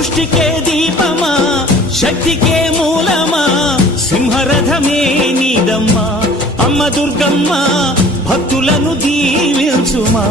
సృష్టికే దీపమా శక్తికే మూలమా సింహరథమే నీదమ్మా అమ్మ దుర్గమ్మ భక్తులను దీవించుమా